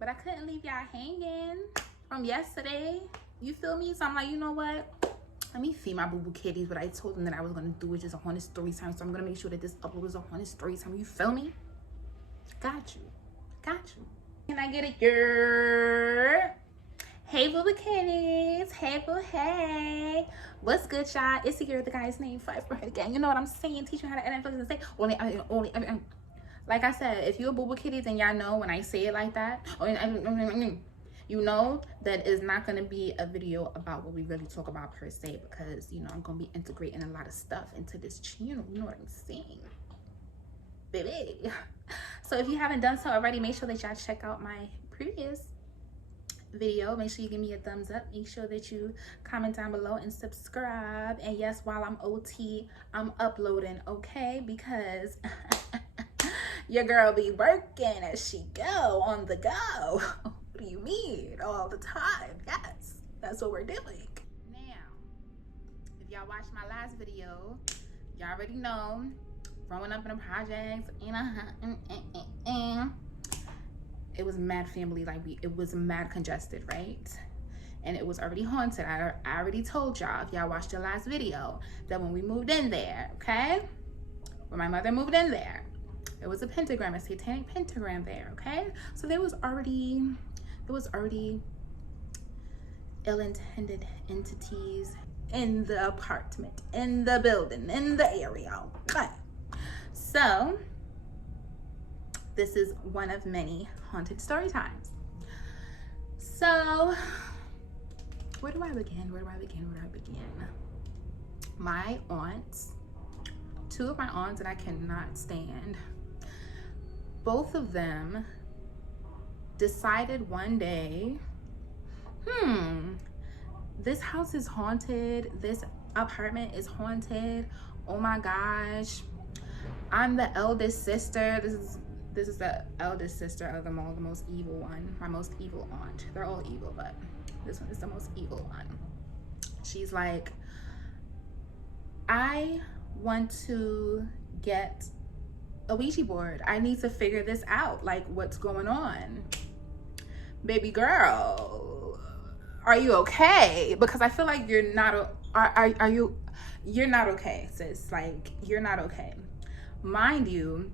but I couldn't leave y'all hanging from yesterday. You feel me? So I'm like, you know what? Let me feed my boo-boo kitties. But I told them that I was gonna do it just a haunted story time. So I'm gonna make sure that this upload is a haunted story time. You feel me? Got you. Got you. Can I get a girl? Hey boo-boo kitties. Hey boo, hey. What's good, y'all? It's the girl, the guy's name, Fight for Her Gang. You know what I'm saying? Teach you how to edit and say only. Like I said, if you're a boo-boo kitty, then y'all know when I say it like that, you know that is not going to be a video about what we really talk about per se, because, you know, I'm going to be integrating a lot of stuff into this channel. You know what I'm saying? Baby. So if you haven't done so already, make sure that y'all check out my previous video. Make sure you give me a thumbs up. Make sure that you comment down below and subscribe. And yes, while I'm OT, I'm uploading, okay? Because your girl be working as she go on the go. What do you mean? All the time. Yes, that's what we're doing. Now, if y'all watched my last video, y'all already know, growing up in the projects, it was mad family, like it was mad congested, right? And it was already haunted. I already told y'all, if y'all watched the last video, that when we moved in there, okay? When my mother moved in there, there was a pentagram, a satanic pentagram there, okay? So there was already ill-intended entities in the apartment, in the building, in the area, okay? So this is one of many haunted story times. So where do I begin? My aunts, two of my aunts that I cannot stand, both of them decided one day, this house is haunted, this apartment is haunted, oh my gosh, I'm the eldest sister. This is the eldest sister of them all, the most evil one, my most evil aunt. They're all evil, but this one is the most evil one. She's like, I want to get a Ouija board. I need to figure this out, like what's going on. Baby girl, are you okay? Because I feel like you're not, you're not okay, sis. Like, you're not okay. Mind you,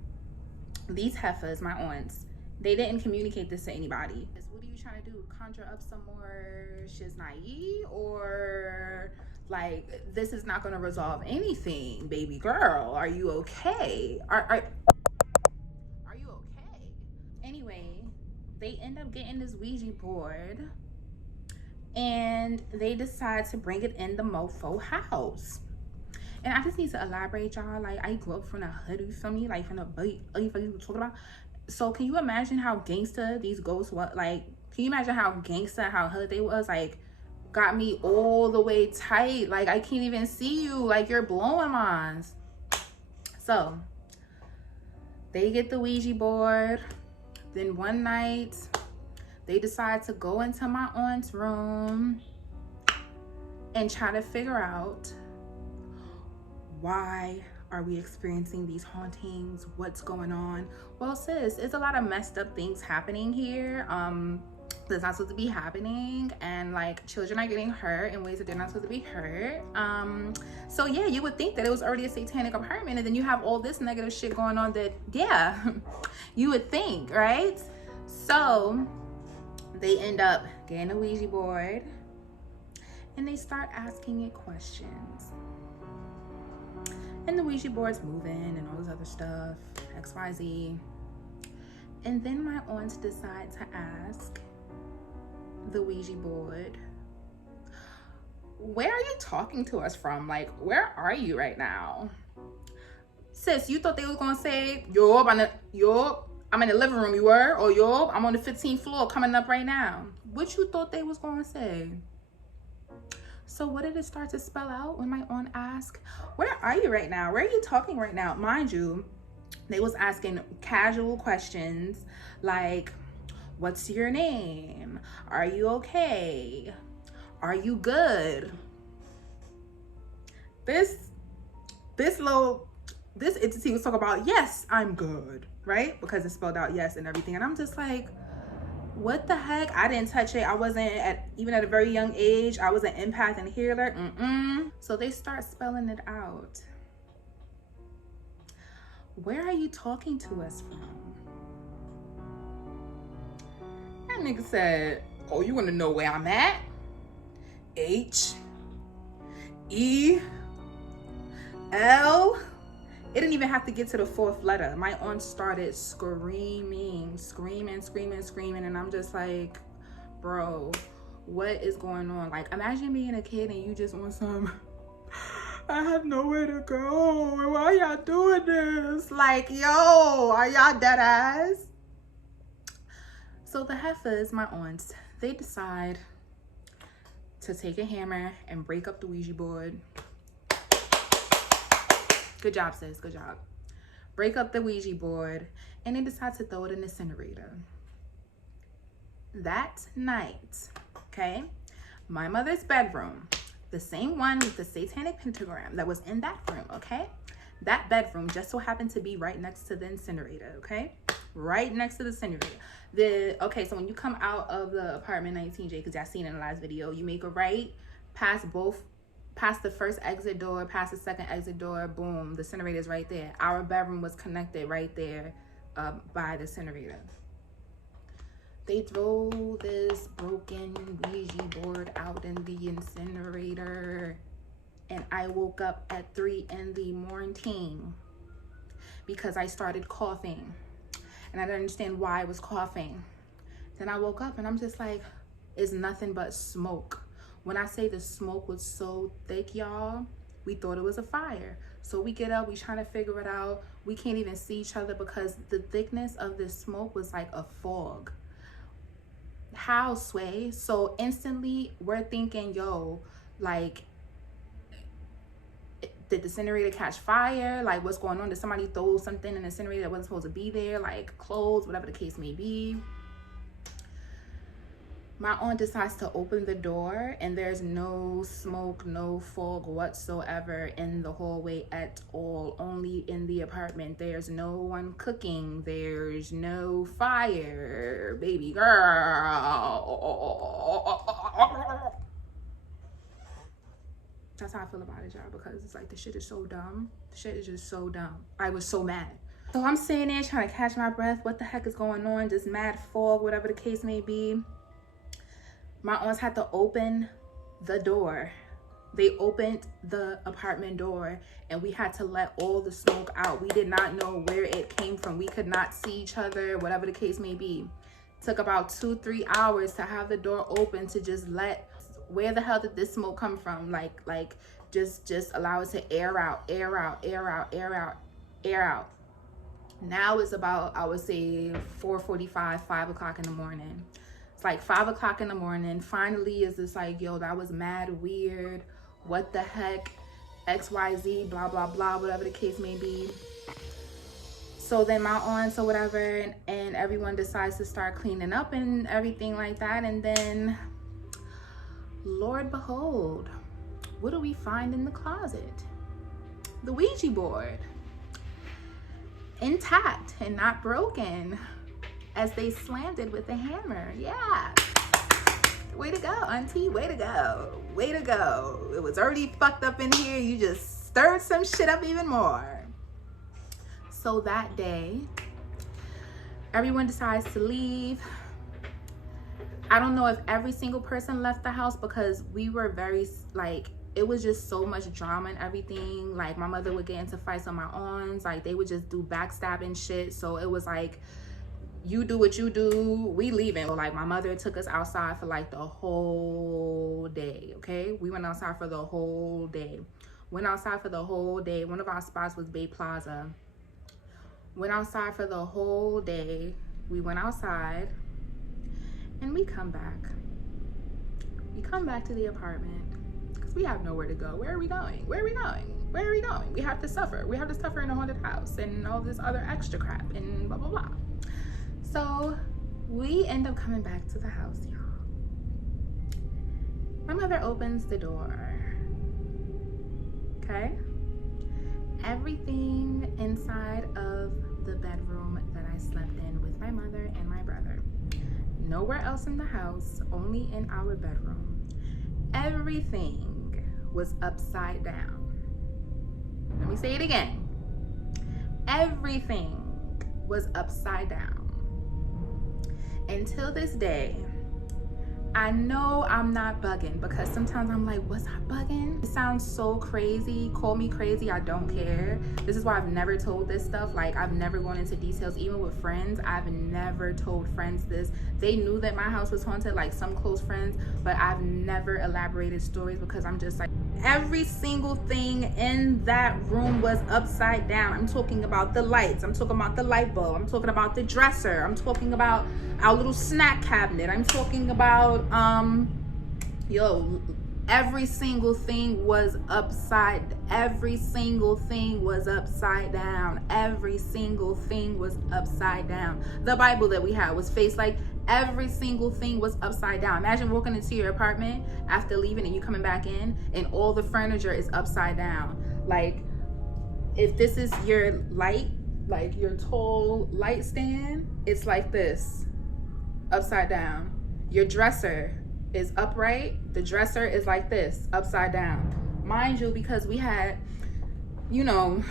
these heifers, my aunts, they didn't communicate this to anybody. What are you trying to do? Conjure up some more shiznai? Or like, this is not gonna resolve anything, baby girl. Are you okay? Are you okay? Anyway, they end up getting this Ouija board and they decide to bring it in the mofo house. And I just need to elaborate, y'all. Like, I grew up from the hood, you feel me? Like, from the buggy we talking about. So can you imagine how gangster these ghosts was? Like, can you imagine how gangster, how hood they was? Like, got me all the way tight. Like, I can't even see you. Like, you're blowing mines. So they get the Ouija board. Then one night, they decide to go into my aunt's room and try to figure out, why are we experiencing these hauntings? What's going on? Well, sis, it's a lot of messed up things happening here. That's not supposed to be happening, and like, children are getting hurt in ways that they're not supposed to be hurt. So yeah, you would think that it was already a satanic apartment, and then you have all this negative shit going on that, yeah, you would think, right? So they end up getting a Ouija board and they start asking it questions. And the Ouija board's moving and all this other stuff, XYZ. And then my aunts decide to ask the Ouija board, where are you talking to us from? Like, where are you right now? Sis, you thought they was gonna say, yo, I'm in the living room, you were? Or yo, I'm on the 15th floor coming up right now. What you thought they was gonna say? So what did it start to spell out when my aunt asked, where are you right now? Where are you talking right now? Mind you, they was asking casual questions like, what's your name? Are you okay? Are you good? This entity was talking about, yes, I'm good, right? Because it spelled out yes and everything. And I'm just like, What the heck? I didn't touch it. I wasn't even at a very young age. I was an empath and healer. So they start spelling it out. Where are you talking to us from? That nigga said, oh, you want to know where I'm at? H-E-L. It didn't even have to get to the 4th letter. My aunt started screaming, and I'm just like, bro, what is going on? Like, imagine being a kid and you just want some, I have nowhere to go. Why y'all doing this? Like, yo, are y'all dead ass? So the heifers, my aunts, they decide to take a hammer and break up the Ouija board. Good job, sis. Good job. Break up the Ouija board, and they decide to throw it in the incinerator. That night, okay, my mother's bedroom, the same one with the satanic pentagram that was in that room, okay? That bedroom just so happened to be right next to the incinerator, okay? Right next to the incinerator. Okay, so when you come out of the apartment 19J, because y'all seen it in the last video, you make a right, past the first exit door, past the second exit door, boom, the incinerator is right there. Our bedroom was connected right there by the incinerator. They throw this broken Ouija board out in the incinerator, and I woke up at 3 in the morning because I started coughing, and I didn't understand why I was coughing. Then I woke up and I'm just like, it's nothing but smoke. When I say the smoke was so thick, y'all, we thought it was a fire. So we get up, we trying to figure it out. We can't even see each other because the thickness of this smoke was like a fog. How, Sway? So instantly we're thinking, yo, like, did the incinerator catch fire? Like, what's going on? Did somebody throw something in the incinerator that wasn't supposed to be there? Like clothes, whatever the case may be. My aunt decides to open the door, and there's no smoke, no fog whatsoever in the hallway at all. Only in the apartment. There's no one cooking. There's no fire, baby girl. That's how I feel about it, y'all, because it's like, the shit is so dumb. The shit is just so dumb. I was so mad. So I'm sitting there trying to catch my breath. What the heck is going on? Just mad fog, whatever the case may be. My aunts had to open the door. They opened the apartment door, and we had to let all the smoke out. We did not know where it came from. We could not see each other, whatever the case may be. It took about 2-3 hours to have the door open to just let, where the hell did this smoke come from? Like just allow it to air out. Now it's about, I would say, 4:45, 5 o'clock in the morning. It's like 5 o'clock in the morning. Finally, is this like, yo, that was mad weird. What the heck? XYZ, blah, blah, blah, whatever the case may be. So then my aunts or whatever, and everyone decides to start cleaning up and everything like that. And then, Lord behold, what do we find in the closet? The Ouija board. Intact and not broken, as they slammed it with a hammer. Yeah. Way to go, auntie. Way to go. Way to go. It was already fucked up in here. You just stirred some shit up even more. So that day, everyone decides to leave. I don't know if every single person left the house, because we were very, like, it was just so much drama and everything. Like, my mother would get into fights with my aunts. Like, they would just do backstabbing shit. So it was like, you do what you do, we leaving. Like, my mother took us outside for like the whole day, okay? We went outside for the whole day. Went outside for the whole day. One of our spots was Bay Plaza. Went outside for the whole day. We went outside, and we come back. We come back to the apartment, because we have nowhere to go. Where are we going? Where are we going? Where are we going? We have to suffer. We have to suffer in a haunted house and all this other extra crap and blah, blah, blah. So we end up coming back to the house, y'all. My mother opens the door, okay? Everything inside of the bedroom that I slept in with my mother and my brother. nowhere else in the house, only in our bedroom. Everything was upside down. Let me say it again. Everything was upside down. Until this day, I know I'm not bugging, because sometimes I'm like, was I bugging? It sounds so crazy. Call me crazy, I don't care. This is why I've never told this stuff. Like, I've never gone into details, even with friends. I've never told friends this. They knew that my house was haunted, like some close friends, but I've never elaborated stories, because I'm just like, every single thing in that room was upside down. I'm talking about the lights, I'm talking about the light bulb, I'm talking about the dresser, I'm talking about our little snack cabinet, I'm talking about every single thing was upside down. Every single thing was upside down. The Bible that we had was faced, like, every single thing was upside down. Imagine walking into your apartment after leaving and you coming back in and all the furniture is upside down. Like, if this is your light, like your tall light stand, it's like this, upside down. Your dresser is upright, the dresser is like this, upside down. Mind you, because we had, you know,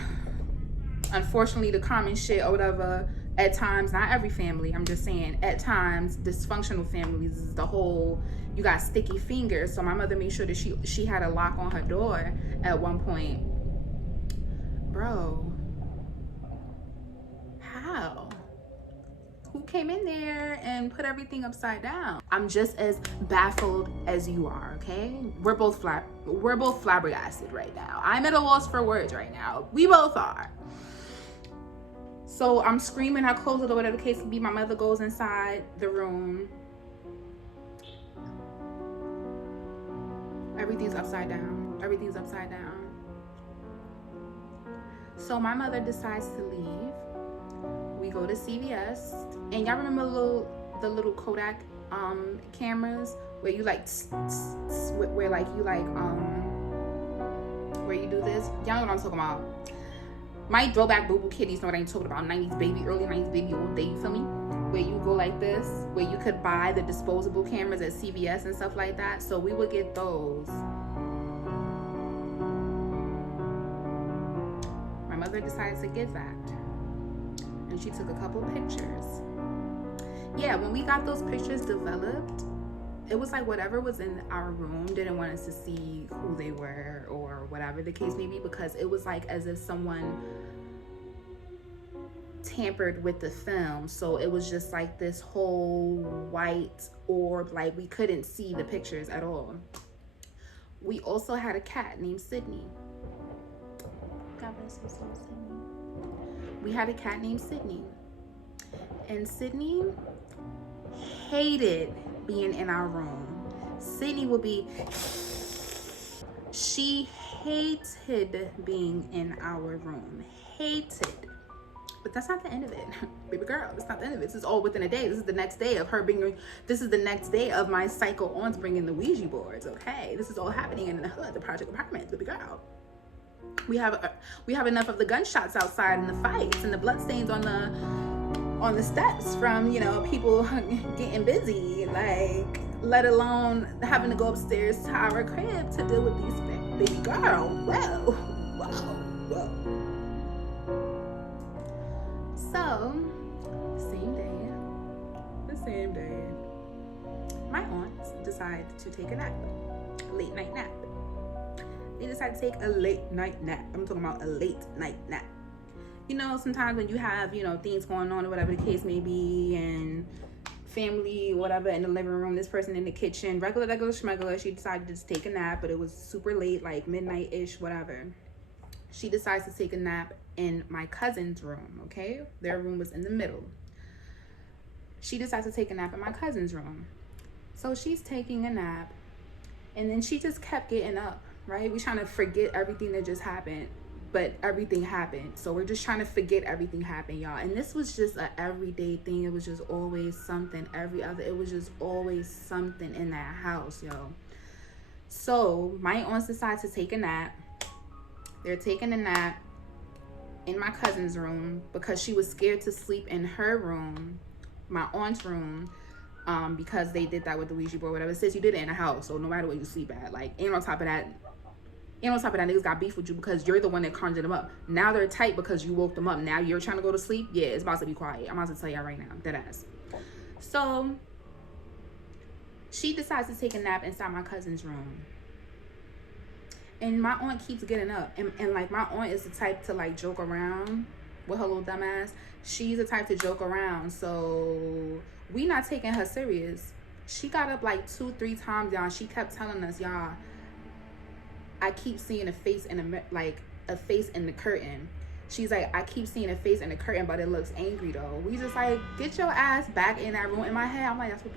unfortunately, the common shit or whatever, at times, not every family, I'm just saying, at times, dysfunctional families is the whole, you got sticky fingers. So my mother made sure that she had a lock on her door at one point. Bro, how? Who came in there and put everything upside down? I'm just as baffled as you are, okay? We're both flabbergasted right now. I'm at a loss for words right now. We both are. So I'm screaming, I close it or whatever the case may be. My mother goes inside the room. Everything's upside down. Everything's upside down. So my mother decides to leave. We go to CVS, and y'all remember the little Kodak cameras where you like where you do this? Y'all know what I'm talking about. My throwback boo-boo kiddies know what I'm talking about. 90s baby, early 90s baby, old day, you feel me? Where you go like this, where you could buy the disposable cameras at CVS and stuff like that. So we would get those. My mother decided to get that. And she took a couple pictures. Yeah, when we got those pictures developed, it was like whatever was in our room didn't want us to see who they were or whatever the case may be, because it was like as if someone tampered with the film. So it was just like this whole white orb, like we couldn't see the pictures at all. We also had a cat named Sydney. God bless his soul, Sydney. We had a cat named Sydney. And Sydney hated being in our room. Sydney would be, she hated being in our room. Hated. But that's not the end of it. Baby girl, that's not the end of it. This is all within a day. This is the next day of her bringing, this is the next day of my psycho aunts bringing the Ouija boards, okay? This is all happening in the hood, the project apartments, baby girl. We have enough of the gunshots outside and the fights and the bloodstains on the steps from, you know, people getting busy, like, let alone having to go upstairs to our crib to deal with these baby girl. Whoa. So, the same day, my aunts decide to take a nap, a late night nap. They decide to take a late night nap. I'm talking about a late night nap. You know, sometimes when you have, you know, things going on or whatever the case may be, and family, whatever, in the living room, this person in the kitchen, regular schmegular, she decided to just take a nap, but it was super late, like midnight-ish, whatever. She decides to take a nap in my cousin's room, okay? Their room was in the middle. She decides to take a nap in my cousin's room. So she's taking a nap, and then she just kept getting up, right? We're trying to forget everything that just happened, but everything happened. So we're just trying to forget everything happened, y'all. And this was just an everyday thing. It was just always something. It was just always something in that house, yo. So my aunts decide to take a nap. They're taking a nap in my cousin's room because she was scared to sleep in her room, my aunt's room, because they did that with the Ouija board, whatever. Since you did it in a house, so no matter where you sleep at, like, and on top of that, niggas got beef with you because you're the one that conjured them up. Now they're tight because you woke them up. Now you're trying to go to sleep. Yeah, it's about to be quiet. I'm about to tell y'all right now, dead ass. So she decides to take a nap inside my cousin's room. And my aunt keeps getting up. And like, my aunt is the type to like joke around with her little dumb ass. She's the type to joke around. So we not taking her serious. She got up like 2-3 times, y'all. She kept telling us, y'all, I keep seeing a face in a face in the curtain. She's like, I keep seeing a face in the curtain, but it looks angry though. We just like, get your ass back in that room. In my head, I'm like, that's what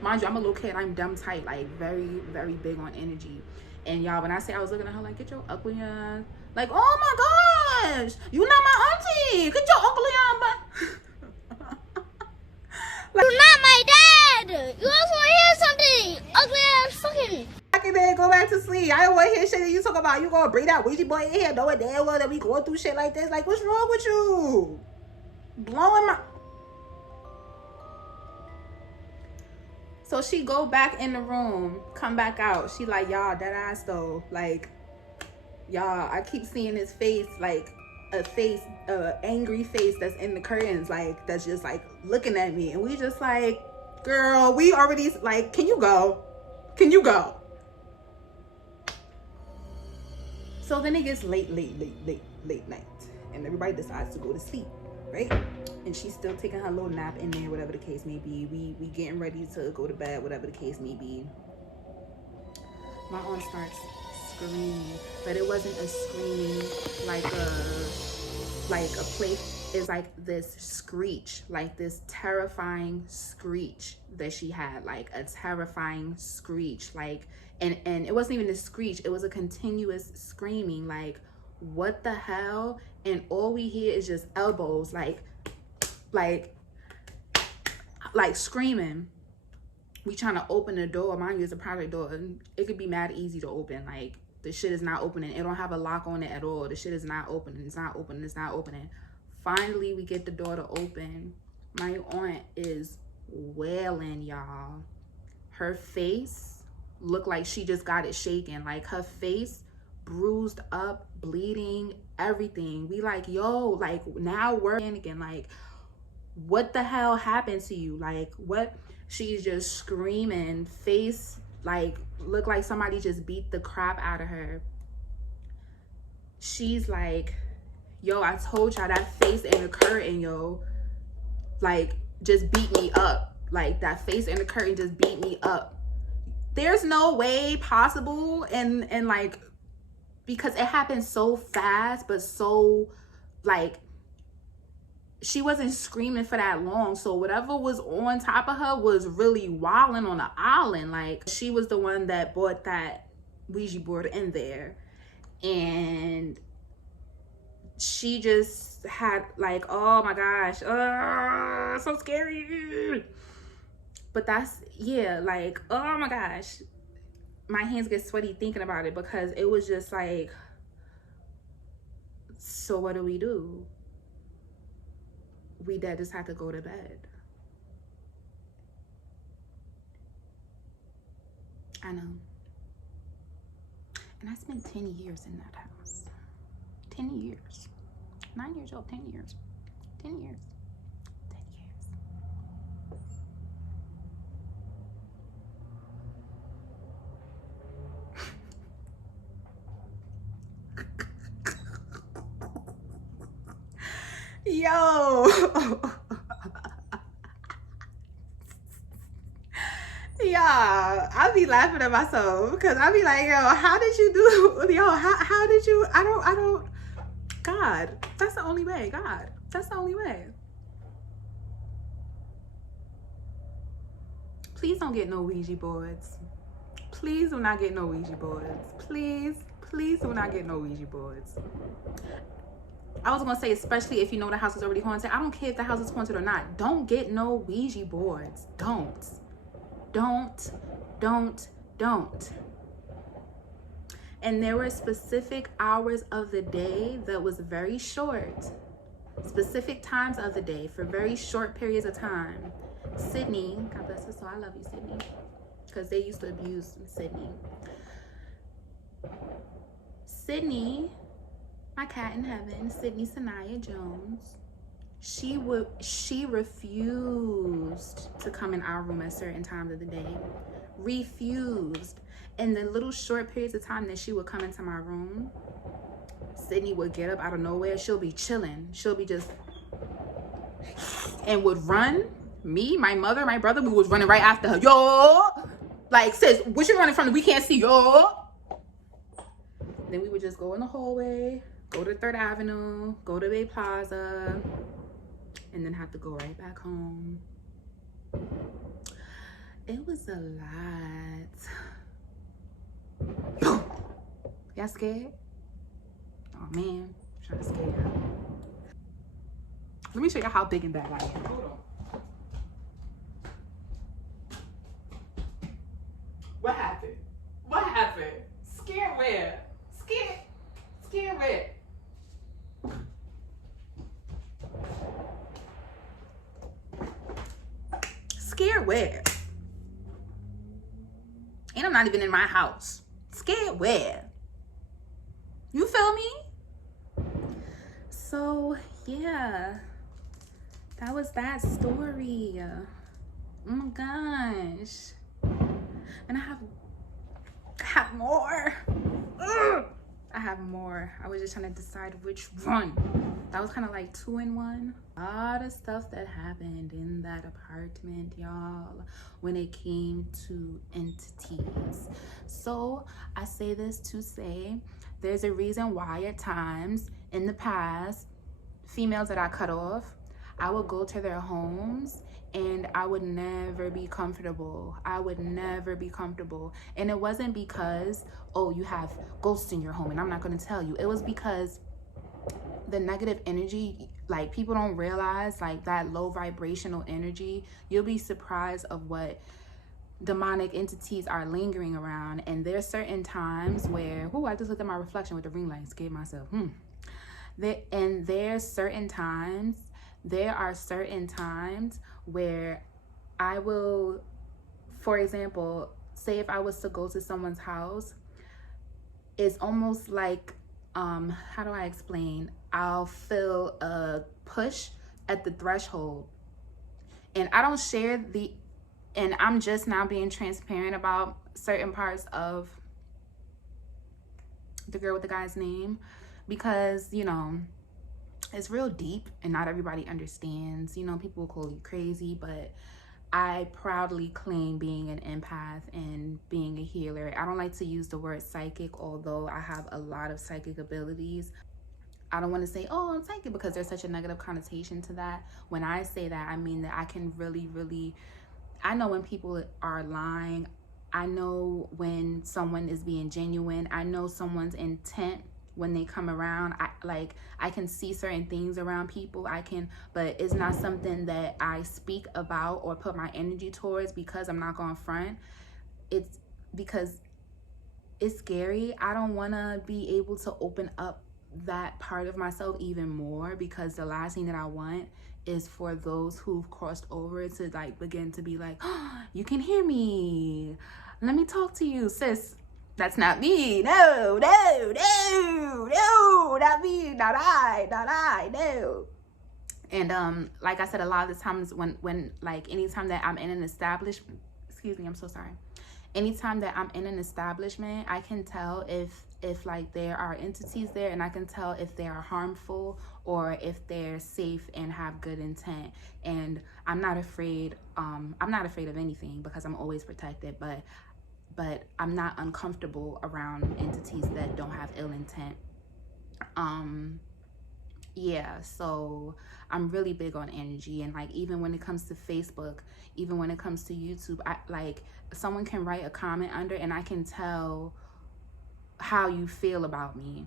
mind you, I'm a little kid. I'm dumb tight, like very, very big on energy. And y'all, when I say I was looking at her like, get your ugly ass, like, oh my gosh, you not my auntie, get your ugly ass back. Like, you're not my dad. You also want to hear something, ugly ass fucking. I can then go back to sleep. I don't want to hear shit that you talk about. You gonna bring that Ouija board in here knowing damn well that we going through shit like this. Like, what's wrong with you? Blowing my... So she go back in the room, come back out. She like, y'all, that ass though. Like, y'all, I keep seeing his face, like a face, angry face that's in the curtains, like that's just like looking at me. And we just like, girl, we already like, can you go? Can you go? So then it gets late night, and everybody decides to go to sleep, right? And she's still taking her little nap in there, whatever the case may be. We getting ready to go to bed, whatever the case may be. My aunt starts screaming, but it wasn't a screaming like a place. It's like this screech, like this terrifying screech that she had, like a terrifying screech, like, and it wasn't even a screech, it was a continuous screaming, like, what the hell? And all we hear is just elbows, like screaming. We trying to open the door. Mind you, it's a private door. It could be mad easy to open. Like, the shit is not opening. It don't have a lock on it at all. The shit is not opening. It's not opening. It's not opening. Finally, we get the door to open. My aunt is wailing, y'all. Her face looked like she just got it shaken. Like, her face bruised up, bleeding, everything. We like, yo, like, now we're panicking. Like, what the hell happened to you? Like, what? She's just screaming, face like look like somebody just beat the crap out of her. She's like, yo, I told y'all that face in the curtain, yo, like, just beat me up. Like, that face in the curtain just beat me up. There's no way possible. And like, because it happened so fast, but so like, she wasn't screaming for that long. So whatever was on top of her was really wilding on the island. Like, she was the one that brought that Ouija board in there. And she just had like, oh my gosh, so scary. But that's, yeah, like, oh my gosh. My hands get sweaty thinking about it, because it was just like, so what do? We just had to go to bed. I know. And I spent 10 years in that house. 10 years. 9 years old, 10 years. 10 years. 10 years. Yo. Yeah, I be laughing at myself, because I be like, yo, how did you do, yo, how did you, I don't, God, that's the only way, God, that's the only way. Please don't get no Ouija boards. Please do not get no Ouija boards. Please do not get no Ouija boards. I was gonna say, especially if you know the house is already haunted. I don't care if the house is haunted or not. Don't get no Ouija boards. Don't. And there were specific hours of the day that was very short. Specific times of the day for very short periods of time Sydney, God bless her soul, I love you, Sydney, because they used to abuse Sydney. Sydney, my cat in heaven, Sydney Sanaya Jones, she refused to come in our room at certain times of the day. Refused. In the little short periods of time that she would come into my room, Sydney would get up out of nowhere. She'll be chilling. She'll be just, and would run. Me, my mother, my brother, we was running right after her. Yo, like, sis, what you running from? We can't see. Yo. Then we would just go in the hallway, go to 3rd Avenue, go to Bay Plaza, and then have to go right back home. It was a lot. Y'all scared? Oh man, I'm trying to scare y'all. Let me show y'all how big and bad I am. Hold on. What happened? What happened? Scared where? Scared where? Scared where? And I'm not even in my house. Scared where? You feel me? So yeah, that was that story. Oh my gosh. And I have more. Ugh. I have more. I was just trying to decide which one. That was kind of like 2 in 1. A lot of stuff that happened in that apartment, y'all, when it came to entities. So I say this to say there's a reason why at times in the past, females that I cut off, I would go to their homes and I would never be comfortable. I would never be comfortable. And it wasn't because, oh, you have ghosts in your home and I'm not going to tell you. It was because the negative energy, like, people don't realize, like, that low vibrational energy, you'll be surprised of what demonic entities are lingering around. And there's certain times where, I just looked at my reflection with the ring light and scared myself. There are certain times where I will, for example, say if I was to go to someone's house, it's almost like, how do I explain? I'll feel a push at the threshold. And I don't share and I'm just now being transparent about certain parts of the girl with the guy's name, because, you know, it's real deep and not everybody understands. You know, people will call you crazy, but I proudly claim being an empath and being a healer. I don't like to use the word psychic, although I have a lot of psychic abilities. I don't want to say, oh, I'm psychic, because there's such a negative connotation to that. When I say that, I mean that I can really, I know when people are lying. I know when someone is being genuine. I know someone's intent when they come around. I can see certain things around people. But it's not something that I speak about or put my energy towards, because I'm not going to front. It's because it's scary. I don't want to be able to open up that part of myself even more, because the last thing that I want is for those who've crossed over to, like, begin to be like, oh, you can hear me, let me talk to you, sis. That's not me. No, not me, not I, no. And like I said, a lot of the times when like, anytime that I'm in an establishment, excuse me, I'm so sorry, anytime that I'm in an establishment, I can tell if like there are entities there, and I can tell if they are harmful or if they're safe and have good intent. And I'm not afraid of anything, because I'm always protected, but I'm not uncomfortable around entities that don't have ill intent. Yeah, so I'm really big on energy. And like, even when it comes to Facebook, even when it comes to YouTube, someone can write a comment under and I can tell how you feel about me.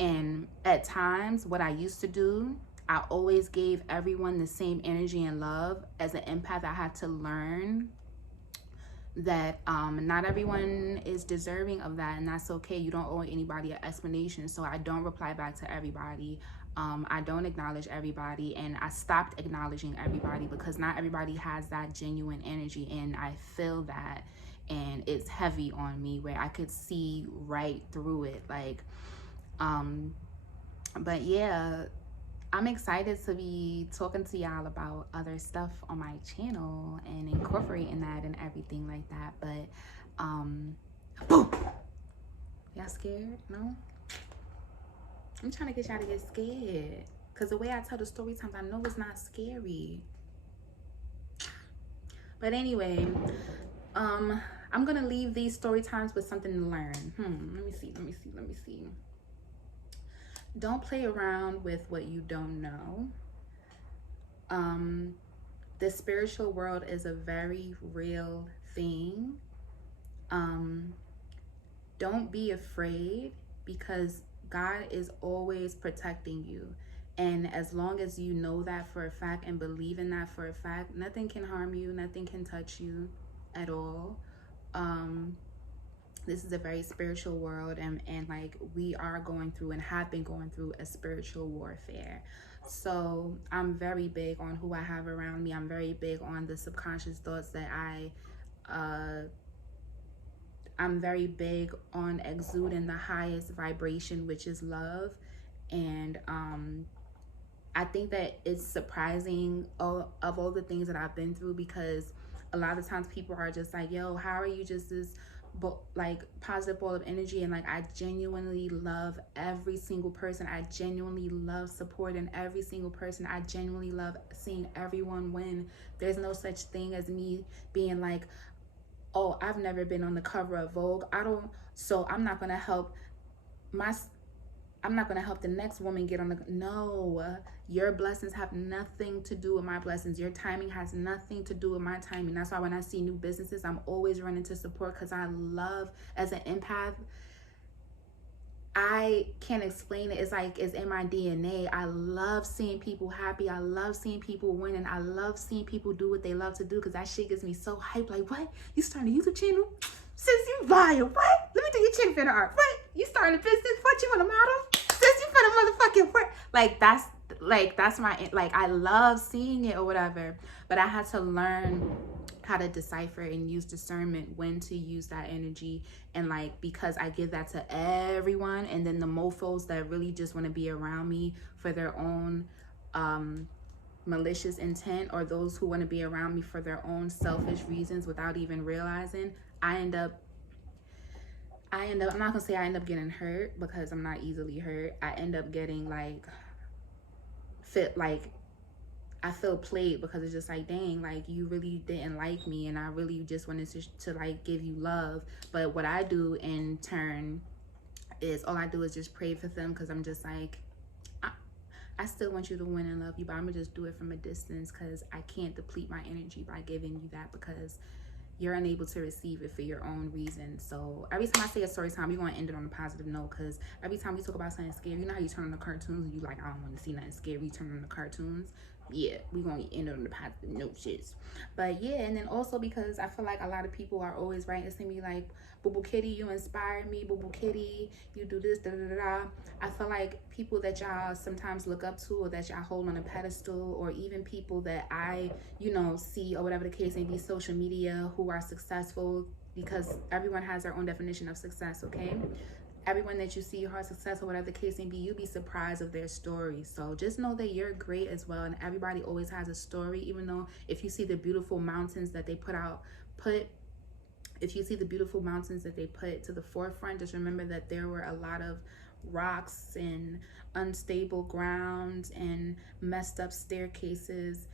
And at times, what I used to do, I always gave everyone the same energy and love. As an empath, I had to learn that not everyone is deserving of that, and that's okay. You don't owe anybody an explanation, so I don't reply back to everybody. I don't acknowledge everybody, and I stopped acknowledging everybody because not everybody has that genuine energy, and I feel that, and it's heavy on me where I could see right through it. Like, but yeah, I'm excited to be talking to y'all about other stuff on my channel and incorporating that and everything like that. But boom, y'all scared? No, I'm trying to get y'all to get scared, because the way I tell the story times, I know it's not scary. But anyway, I'm gonna leave these story times with something to learn. Let me see. Don't play around with what you don't know. The spiritual world is a very real thing. Don't be afraid, because God is always protecting you. And as long as you know that for a fact and believe in that for a fact, nothing can harm you, nothing can touch you at all. This is a very spiritual world, and like, we are going through and have been going through a spiritual warfare. So I'm very big on who I have around me. I'm very big on the subconscious thoughts that I'm very big on exuding the highest vibration, which is love. And I think that it's surprising of all the things that I've been through, because a lot of times people are just like, yo, how are you just this like positive ball of energy? And like, I genuinely love every single person. I genuinely love supporting every single person. I genuinely love seeing everyone win. There's no such thing as me being like, oh, I've never been on the cover of Vogue, so I'm not gonna help the next woman get on the. No, your blessings have nothing to do with my blessings. Your timing has nothing to do with my timing. That's why when I see new businesses, I'm always running to support, because I love, as an empath, I can't explain it. It's like, it's in my DNA. I love seeing people happy. I love seeing people winning. I love seeing people do what they love to do, because that shit gets me so hyped. Like, what? You starting a YouTube channel? Sis, you vile. What? Let me do your chin fin art. What? You starting a business? What? You want a model? Sis, you finna motherfucking work. Like, that's my, like, I love seeing it or whatever. But I had to learn how to decipher and use discernment when to use that energy. And like, because I give that to everyone, and then the mofos that really just want to be around me for their own malicious intent, or those who want to be around me for their own selfish reasons without even realizing, I end up, I'm not gonna say I end up getting hurt, because I'm not easily hurt. I end up getting like I feel played, because it's just like, dang, like, you really didn't like me, and I really just wanted to like give you love. But what I do in turn is, all I do is just pray for them, because I'm just like, I still want you to win and love you, but I'm gonna just do it from a distance, because I can't deplete my energy by giving you that, because you're unable to receive it for your own reasons. So every time I say a story time, we're gonna end it on a positive note, because every time we talk about something scary, you know how you turn on the cartoons and you like, I don't want to see nothing scary, you turn on the cartoons. Yeah, we're gonna end it on the positive note, shits. But yeah, and then also, because I feel like a lot of people are always writing to me like, Boo Boo Kitty, you inspire me. Boo Boo Kitty, you do this, da da da da. I feel like people that y'all sometimes look up to, or that y'all hold on a pedestal, or even people that I, see, or whatever the case may be, social media, who are successful, because everyone has their own definition of success, okay? Everyone that you see who are successful, whatever the case may be, you'll be surprised of their story. So just know that you're great as well, and everybody always has a story. Even though, if you see the beautiful mountains that they put to the forefront, just remember that there were a lot of rocks and unstable ground and messed up staircases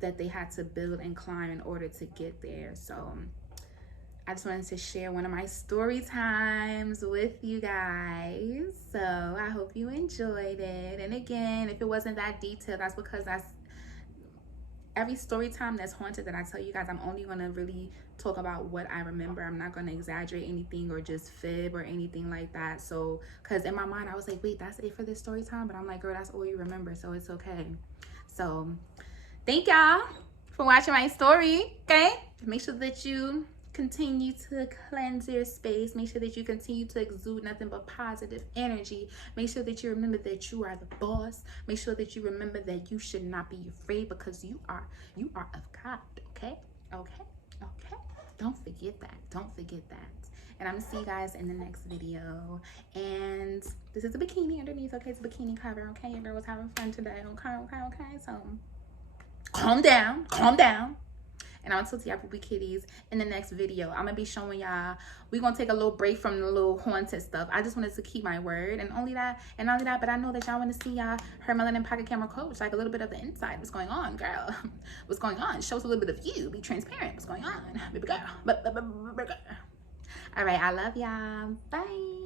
that they had to build and climb in order to get there. So I just wanted to share one of my story times with you guys. So I hope you enjoyed it. And again, if it wasn't that detailed, that's because every story time that's haunted that I tell you guys, I'm only going to really talk about what I remember. I'm not going to exaggerate anything or just fib or anything like that. So, because in my mind, I was like, wait, that's it for this story time? But I'm like, girl, that's all you remember, so it's okay. So, thank y'all for watching my story, okay? Make sure that you continue to cleanse your space. Make sure that you continue to exude nothing but positive energy. Make sure that you remember that you are the boss. Make sure that you remember that you should not be afraid, because you are of God. Okay? Don't forget that. Don't forget that. And I'm gonna see you guys in the next video. And this is a bikini underneath, okay? It's a bikini cover, okay? Your girl was having fun today, okay? So calm down. And I'll talk to y'all poopy kitties in the next video. I'm gonna be showing y'all, we're gonna take a little break from the little haunted stuff. I just wanted to keep my word, and only that, but I know that y'all want to see y'all her melanin pocket camera coach, like a little bit of the inside. What's going on, girl? What's going on? Show us a little bit of you. Be transparent. What's going on, baby girl? All right, I love y'all. Bye.